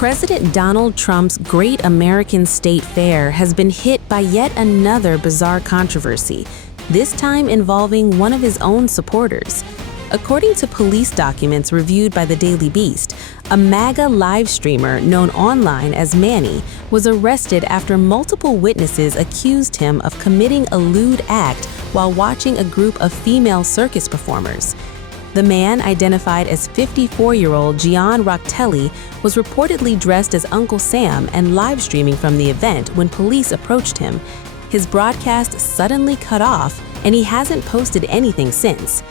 President Donald Trump's Great American State Fair has been hit by yet another bizarre controversy, this time involving one of his own supporters. According to police documents reviewed by the Daily Beast, a MAGA live streamer known online as Manny was arrested after multiple witnesses accused him of committing a lewd act while watching a group of female circus performers. The man, identified as 54-year-old Gian Rocktelli, was reportedly dressed as Uncle Sam and live streaming from the event when police approached him. His broadcast suddenly cut off, and he hasn't posted anything since.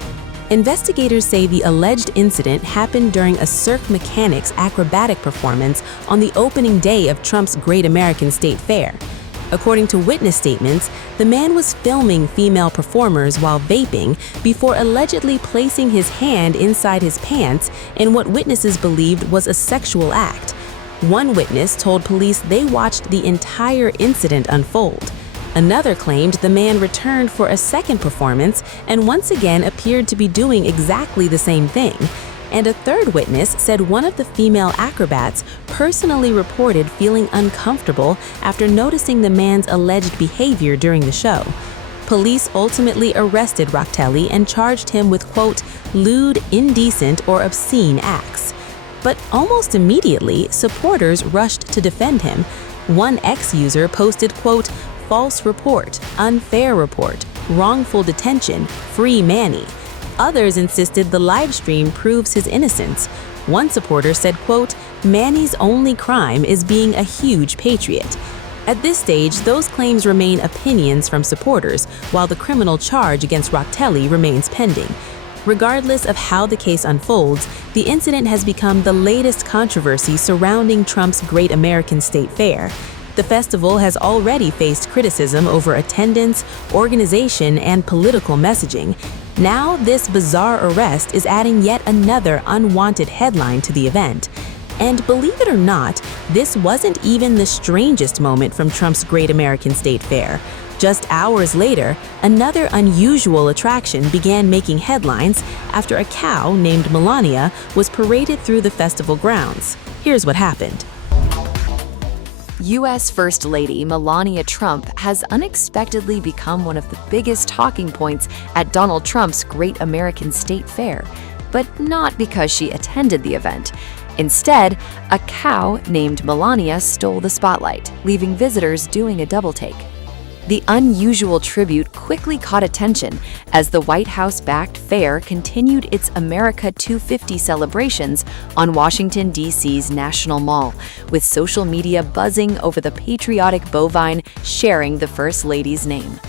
Investigators say the alleged incident happened during a Cirque Mechanics acrobatic performance on the opening day of Trump's Great American State Fair. According to witness statements, the man was filming female performers while vaping before allegedly placing his hand inside his pants in what witnesses believed was a sexual act. One witness told police they watched the entire incident unfold. Another claimed the man returned for a second performance and once again appeared to be doing exactly the same thing. And a third witness said one of the female acrobats personally reported feeling uncomfortable after noticing the man's alleged behavior during the show. Police ultimately arrested Rocktelli and charged him with, quote, lewd, indecent, or obscene acts. But almost immediately, supporters rushed to defend him. One ex-user posted, quote, false report, unfair report, wrongful detention, free Manny. Others insisted the live stream proves his innocence. One supporter said, quote, Manny's only crime is being a huge patriot. At this stage, those claims remain opinions from supporters, while the criminal charge against Rocktelli remains pending. Regardless of how the case unfolds, the incident has become the latest controversy surrounding Trump's Great American State Fair. The festival has already faced criticism over attendance, organization, and political messaging. Now, this bizarre arrest is adding yet another unwanted headline to the event. And believe it or not, this wasn't even the strangest moment from Trump's Great American State Fair. Just hours later, another unusual attraction began making headlines after a cow named Melania was paraded through the festival grounds. Here's what happened. U.S. First Lady Melania Trump has unexpectedly become one of the biggest talking points at Donald Trump's Great American State Fair, but not because she attended the event. Instead, a cow named Melania stole the spotlight, leaving visitors doing a double take. The unusual tribute quickly caught attention as the White House-backed fair continued its America 250 celebrations on Washington, D.C.'s National Mall, with social media buzzing over the patriotic bovine sharing the First Lady's name.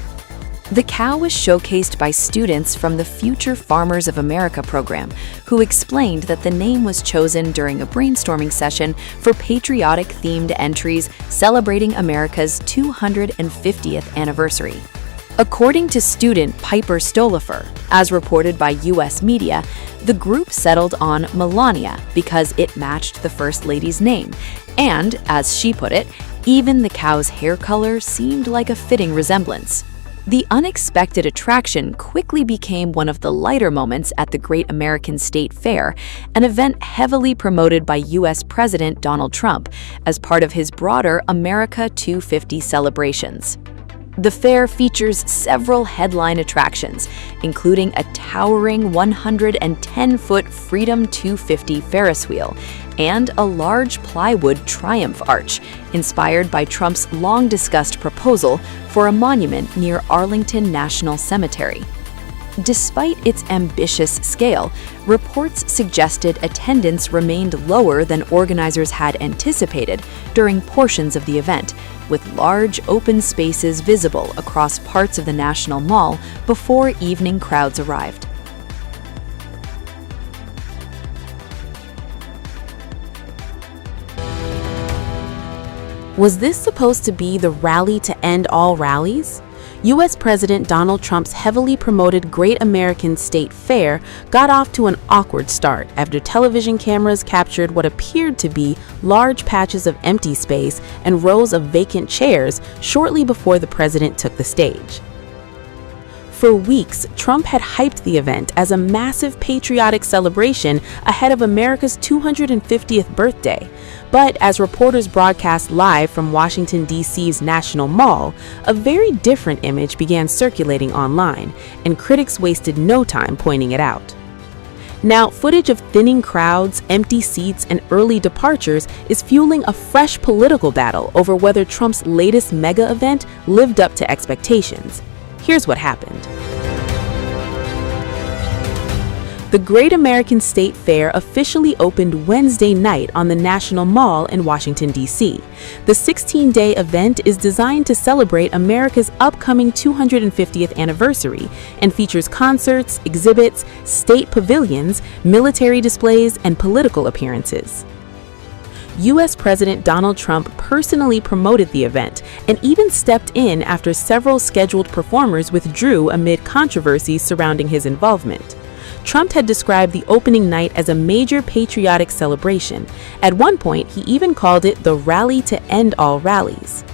The cow was showcased by students from the Future Farmers of America program, who explained that the name was chosen during a brainstorming session for patriotic-themed entries celebrating America's 250th anniversary. According to student Piper Stolifer, as reported by U.S. media, the group settled on Melania because it matched the First Lady's name, and, as she put it, even the cow's hair color seemed like a fitting resemblance. The unexpected attraction quickly became one of the lighter moments at the Great American State Fair, an event heavily promoted by U.S. President Donald Trump as part of his broader America 250 celebrations. The fair features several headline attractions, including a towering 110-foot Freedom 250 Ferris wheel and a large plywood Triumph Arch, inspired by Trump's long-discussed proposal for a monument near Arlington National Cemetery. Despite its ambitious scale, reports suggested attendance remained lower than organizers had anticipated during portions of the event, with large open spaces visible across parts of the National Mall before evening crowds arrived. Was this supposed to be the rally to end all rallies? U.S. President Donald Trump's heavily promoted Great American State Fair got off to an awkward start after television cameras captured what appeared to be large patches of empty space and rows of vacant chairs shortly before the president took the stage. For weeks, Trump had hyped the event as a massive patriotic celebration ahead of America's 250th birthday. But as reporters broadcast live from Washington, D.C.'s National Mall, a very different image began circulating online, and critics wasted no time pointing it out. Now, footage of thinning crowds, empty seats, and early departures is fueling a fresh political battle over whether Trump's latest mega event lived up to expectations. Here's what happened. The Great American State Fair officially opened Wednesday night on the National Mall in Washington, D.C. The 16-day event is designed to celebrate America's upcoming 250th anniversary and features concerts, exhibits, state pavilions, military displays, and political appearances. U.S. President Donald Trump personally promoted the event and even stepped in after several scheduled performers withdrew amid controversies surrounding his involvement. Trump had described the opening night as a major patriotic celebration. At one point, he even called it the rally to end all rallies.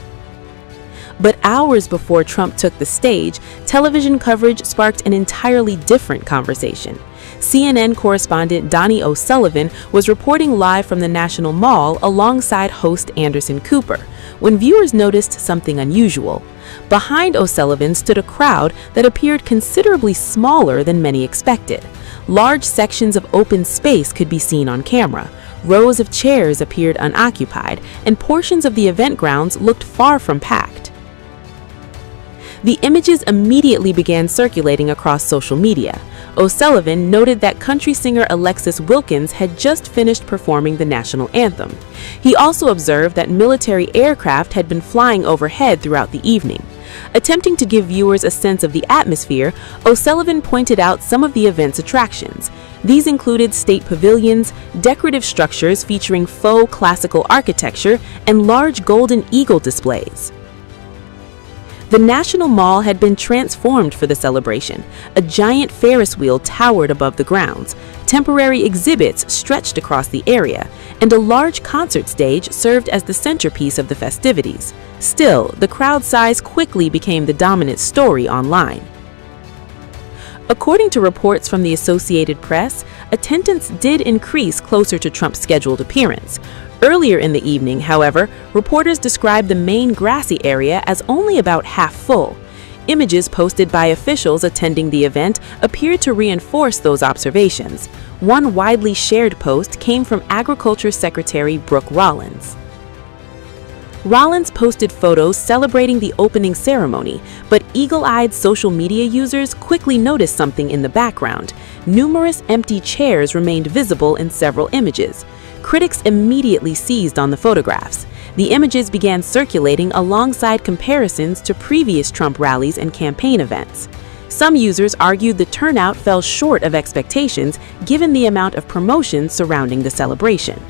But hours before Trump took the stage, television coverage sparked an entirely different conversation. CNN correspondent Donnie O'Sullivan was reporting live from the National Mall alongside host Anderson Cooper, when viewers noticed something unusual. Behind O'Sullivan stood a crowd that appeared considerably smaller than many expected. Large sections of open space could be seen on camera. Rows of chairs appeared unoccupied, and portions of the event grounds looked far from packed. The images immediately began circulating across social media. O'Sullivan noted that country singer Alexis Wilkins had just finished performing the national anthem. He also observed that military aircraft had been flying overhead throughout the evening. Attempting to give viewers a sense of the atmosphere, O'Sullivan pointed out some of the event's attractions. These included state pavilions, decorative structures featuring faux classical architecture, and large golden eagle displays. The National Mall had been transformed for the celebration. A giant Ferris wheel towered above the grounds. Temporary exhibits stretched across the area, and a large concert stage served as the centerpiece of the festivities. Still, the crowd size quickly became the dominant story online. According to reports from the Associated Press, attendance did increase closer to Trump's scheduled appearance. Earlier in the evening, however, reporters described the main grassy area as only about half full. Images posted by officials attending the event appeared to reinforce those observations. One widely shared post came from Agriculture Secretary Brooke Rollins. Rollins posted photos celebrating the opening ceremony, but eagle-eyed social media users quickly noticed something in the background. Numerous empty chairs remained visible in several images. Critics immediately seized on the photographs. The images began circulating alongside comparisons to previous Trump rallies and campaign events. Some users argued the turnout fell short of expectations given the amount of promotion surrounding the celebration.